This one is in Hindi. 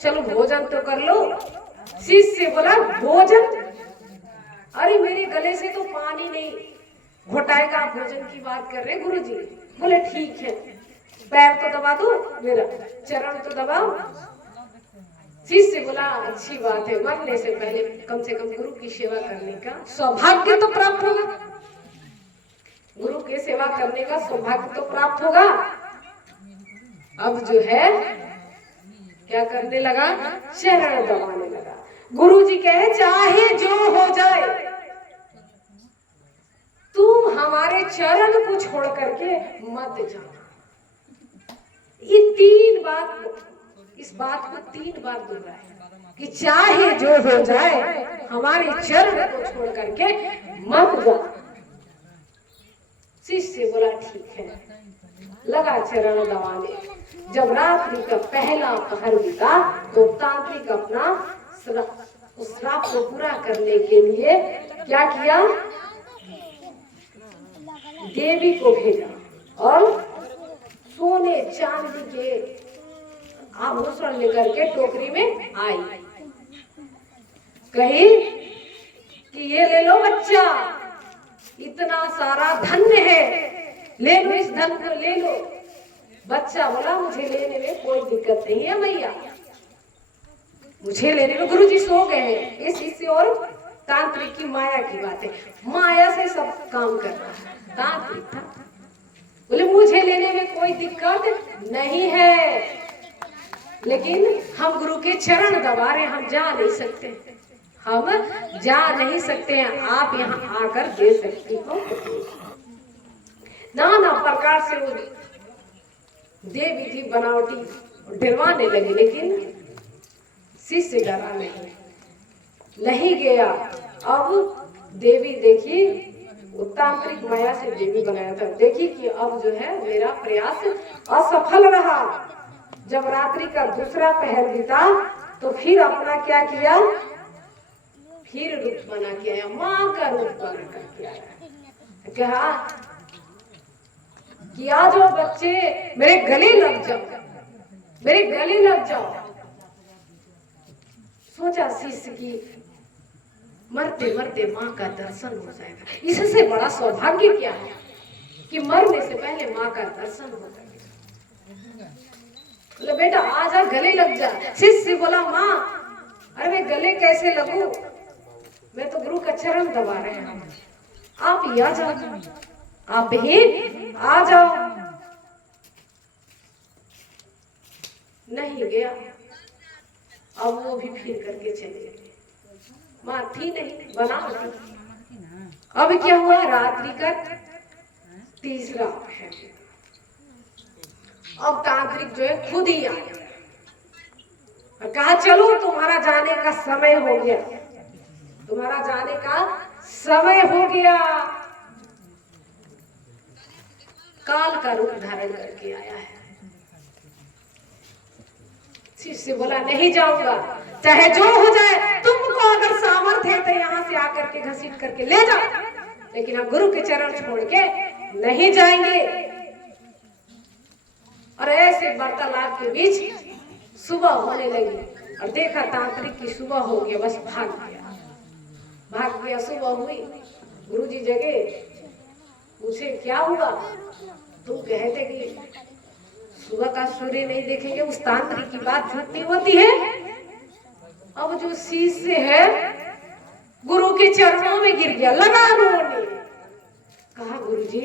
चलो भोजन तो कर लो। शिष्य बोला भोजन, अरे मेरे गले से तो पानी नहीं घोटाएगा, आप भोजन की बात कर रहे गुरुजी। बोले ठीक है, पैर तो दबा दो, मेरा चरण तो दबाओ। शिष्य बोला अच्छी बात है, मरने से पहले कम से कम गुरु की सेवा करने का सौभाग्य तो प्राप्त होगा, गुरु की सेवा करने का सौभाग्य तो प्राप्त होगा। अब जो है क्या करने लगा, चरण दबाने लगा। गुरुजी कहे चाहे जो हो जाए, तुम हमारे चरण को छोड़ करके मत जाओ। ये 3 बात, इस बात को 3 बार दोहराया कि चाहे जो हो जाए हमारे चरण को छोड़ करके मत जाओ। शिष्य बोला ठीक है, लगा चरण दबाने। जब रात्रि का पहला पहर बीता तो तांत्रिक अपना उस श्राप को पूरा करने के लिए क्या किया, देवी को भेजा और सोने चांदी के आभूषण लेकर के टोकरी में आई। कही कि ये ले लो बच्चा, इतना सारा धन्य है, ले लो, इस धन को ले लो। बच्चा बोला मुझे लेने में कोई दिक्कत नहीं है मैया, मुझे लेने में। गुरुजी सो गए हैं, इस शिष्य और तांत्रिक की माया की बात है, माया से सब काम कर रहा है। तांत्रिक था, बोले मुझे लेने में कोई दिक्कत नहीं है, लेकिन हम गुरु के चरण दबा रहे, हम जा नहीं सकते, हम जा नहीं सकते हैं, आप यहाँ आकर दे सकती हो। नाना प्रकार से वो देवी थी बनावटी डरवाने लगे, लेकिन शिष्य डरा नहीं गया। अब देवी देखी, तांत्रिक माया से देवी बनाया था, देखी कि अब जो है मेरा प्रयास असफल रहा। जब रात्रि का दूसरा पहर बीता तो फिर अपना क्या किया, फिर रूप बना के आया, माँ का रूप बना करके आया। कहा कि आ जाओ बच्चे, मेरे गले लग जाओ, मेरे गले लग जाओ। सोचा शिष्य की मरते मरते माँ का दर्शन हो जाएगा, इससे बड़ा सौभाग्य क्या है कि मरने से पहले माँ का दर्शन हो जाएगा। बोले बेटा आ जा, गले लग जा। शिष्य बोला माँ अरे मैं गले कैसे लगूं, मैं तो गुरु का चरण दबा रहे हैं, आप ही आ जाओ, आप ही आ जाओ। नहीं गया, अब वो भी फिर करके चले गए, माँ थी नहीं बनावटी। अब क्या हुआ, रात्रि का तीसरा है, अब तांत्रिक जो है खुद ही आया और कहा चलो तुम्हारा जाने का समय हो गया, तुम्हारा जाने का समय हो गया। काल का रूप धारण करके आया है। शिष्य बोला नहीं जाऊंगा, चाहे जो हो जाए, तुमको अगर सामर्थ्य है तो यहाँ से आकर के घसीट करके ले जाओ, लेकिन हम गुरु के चरण छोड़ के नहीं जाएंगे। और ऐसे वार्तालाप के बीच सुबह होने लगी और देखा तांत्रिक की सुबह हो गया, बस भाग गया। सुबह हुई, गुरुजी जगे, पूछे क्या हुआ, तुम कहते कि सुबह का सूर्य नहीं देखेंगे, उस तांत्रिक की बात झूठ नहीं होती है। अब जो शिष्य है गुरु के चरणों में गिर गया, लगा रोने, कहा गुरुजी